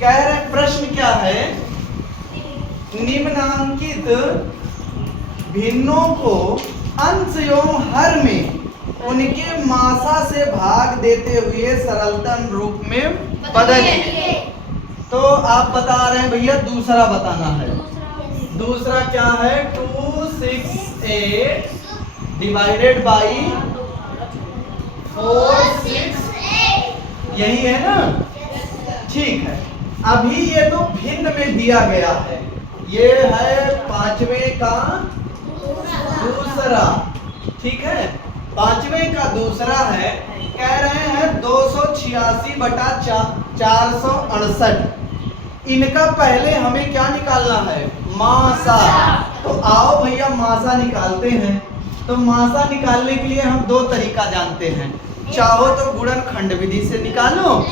कह रहे प्रश्न क्या है, निम्नांकित भिन्नों को अंश एवं हर में उनके मासा से भाग देते हुए सरलतम रूप में बदलिए। तो आप बता रहे हैं भैया दूसरा बताना है। दूसरा क्या है, 268 डिवाइडेड बाई 468, यही है ना। ठीक है, अभी ये तो भिन्न में दिया गया है, ये है पांचवें का दूसरा। ठीक है, पांचवें का दूसरा है, कह रहे हैं 286 बटा 468। इनका पहले हमें क्या निकालना है, मासा। तो आओ भैया मासा निकालते हैं। तो मासा निकालने के लिए हम दो तरीका जानते हैं, चाहो तो गुणनखंड विधि से निकालो,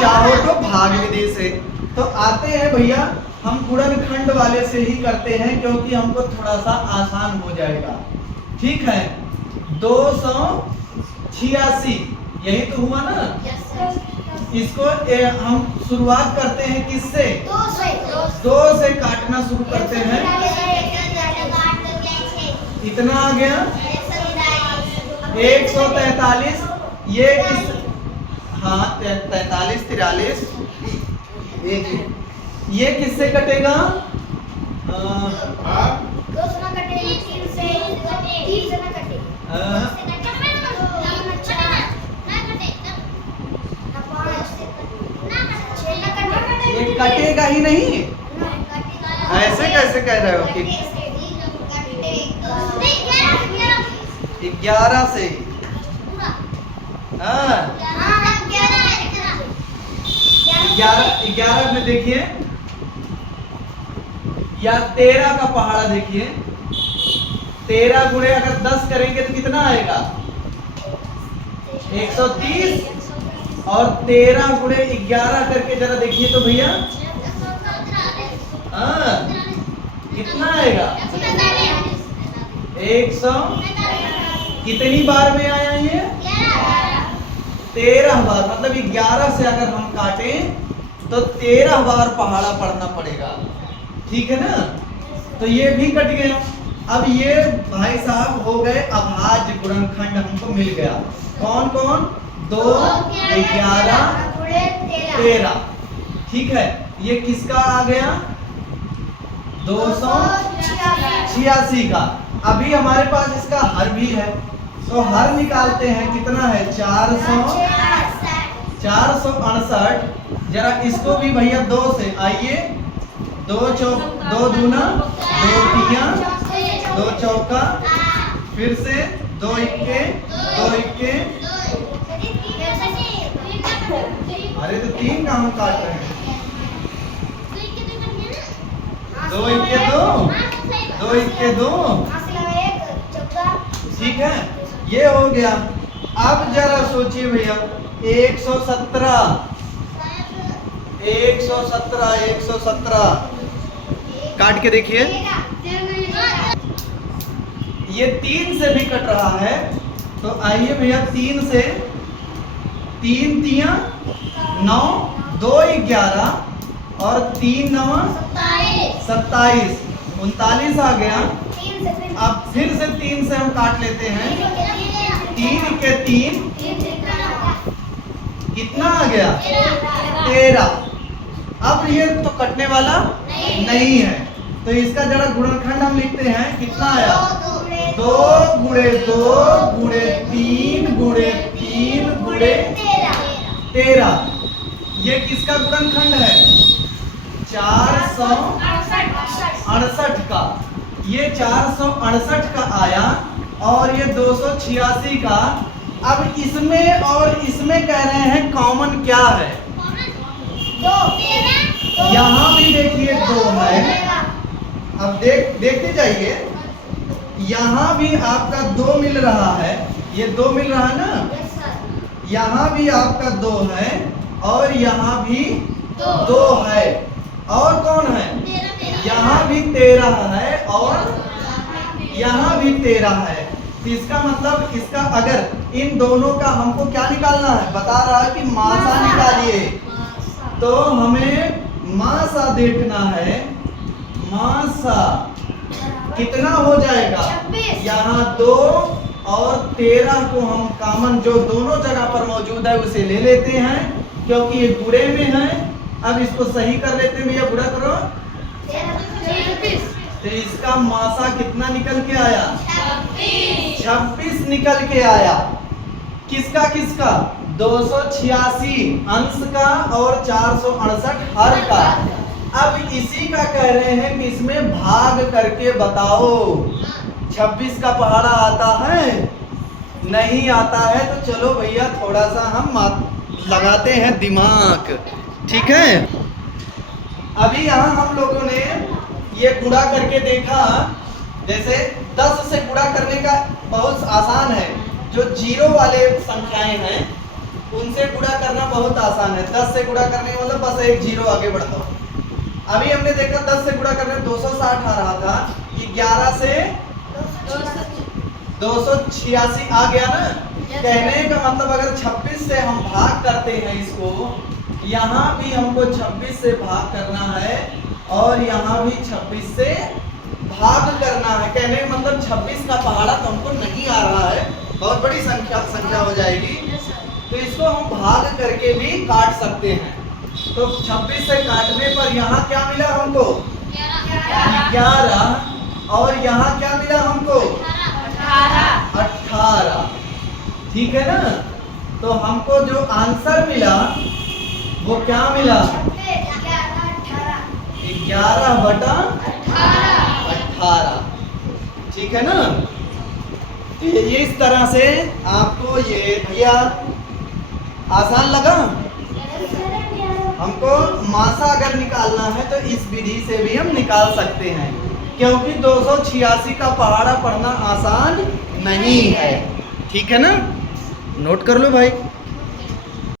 चाहो तो भाग विधि से। तो आते हैं भैया हम गुणनखंड वाले से ही करते हैं, क्योंकि हमको थोड़ा सा आसान हो जाएगा। ठीक है, 286 यही तो हुआ ना। इसको हम शुरुआत करते हैं किससे, 2 से काटना शुरू करते हैं। इतना आ गया 143। ये किस, हाँ 43 43, ये किससे कटेगा, 2 से ना कटेगा, 3 से ना कटेगा। ये कटेगा ही नहीं, ऐसे कैसे कह रहे हो कि 11 से, हाँ 11 में देखिए, या 13 का पहाड़ा देखिए, 13 गुणे अगर 10 करेंगे तो कितना आएगा, 130। और 13 गुणे 11 करके जरा देखिए तो भैया, हाँ कितना आएगा, 100। कितनी बार में आया ये, 13 बार। मतलब 11 से अगर हम काटें तो 13 बार पहाड़ा पढ़ना पड़ेगा। ठीक है ना, तो ये भी कट गया। अब ये भाई साहब हो गए अभाज्य गुणनखंड, हमको मिल गया। कौन कौन, 2 11 13। ठीक है, ये किसका आ गया, 286 का। अभी हमारे पास इसका हर भी है, तो हर निकालते हैं। कितना है, 468। जरा इसको भी भैया 2 से, आइए 2 दूना 2 तिया 2 चौका, फिर से 2 इक्के 2 इक्के। अरे तो 3 का हम काट रहे हैं, 2 इक्के 2 2 इक्के 2। ठीक है, ये हो गया। अब जरा सोचिए भैया, 117 काट के देखिए, ये 3 से भी कट रहा है। तो आइए भैया 3 से, 3 तिया 9, 2 11 और 3 9 27, 39 आ गया। अब फिर से 3 से हम काट लेते हैं, 3 के 3, कितना आ गया, 13। अब ये तो कटने वाला नहीं है, तो इसका जरा गुणनखंड हम लिखते हैं। कितना आया, 2 गुणे 2 गुणे 3 गुणे 3 गुणे 13। ये किसका गुणनखंड है, 468 का। ये 468 का आया, और ये 286 का। अब इसमें और इसमें कह रहे हैं कॉमन क्या है, 2। यहाँ भी देखिए 2 है। अब देखते जाइए, यहाँ भी आपका 2 मिल रहा है, ये 2 मिल रहा है ना। यहाँ भी आपका 2 है, और यहाँ भी 2 है, और कौन है, यहाँ भी 13 है, और यहाँ भी 13 है। तो इसका मतलब, इसका अगर इन दोनों का हमको क्या निकालना है, बता रहा है कि मासा निकालिए। तो हमें मासा देखना है। मासा कितना हो जाएगा? 26। यहाँ 2 और 13 को हम कॉमन जो दोनों जगह पर मौजूद है उसे ले लेते हैं, क्योंकि ये गुणे में है। अब इसको सही कर लेते हैं भैया, गुणा करो। 26। तो इसका मासा कितना निकल के आया? 26 निकल के आया। किसका किसका? 286 अंश का और 468 हर का। अब इसी का कह रहे हैं कि इसमें भाग करके बताओ। 26 का पहाड़ा आता है? नहीं आता है। तो चलो भैया थोड़ा सा हम लगाते हैं दिमाग, ठीक है। अभी यहाँ हम लोगों ने ये गुणा करके देखा। जैसे 10 से गुणा करने का बहुत आसान है। जो जीरो वाले संख्याएं हैं उनसे गुणा करना बहुत आसान है। 10 से गुणा करने का मतलब बस एक जीरो आगे बढ़ाओ। अभी हमने देखा 10 से गुणा करने 260 आ रहा था, ये 11 से 286 आ गया ना। कहने का मतलब अगर 26 से हम भाग करते हैं इसको, यहाँ भी हमको 26 से भाग करना है और यहाँ भी 26 से भाग करना है। कहने का मतलब 26 का पहाड़ा तो हमको नहीं आ रहा है, बहुत बड़ी संख्या हो जाएगी। तो इसको हम भाग करके भी काट सकते हैं। तो 26 से काटने पर यहाँ क्या मिला हमको? 11 और यहाँ क्या मिला हमको? 18। ठीक है ना। तो हमको जो आंसर मिला वो क्या मिला? 11/18। ठीक है ना। ये इस तरह से आपको ये भैया आसान लगा। हमको मासा अगर निकालना है तो इस विधि से भी हम निकाल सकते हैं, क्योंकि 286 का पहाड़ा पढ़ना आसान नहीं है। ठीक है ना, नोट कर लो भाई।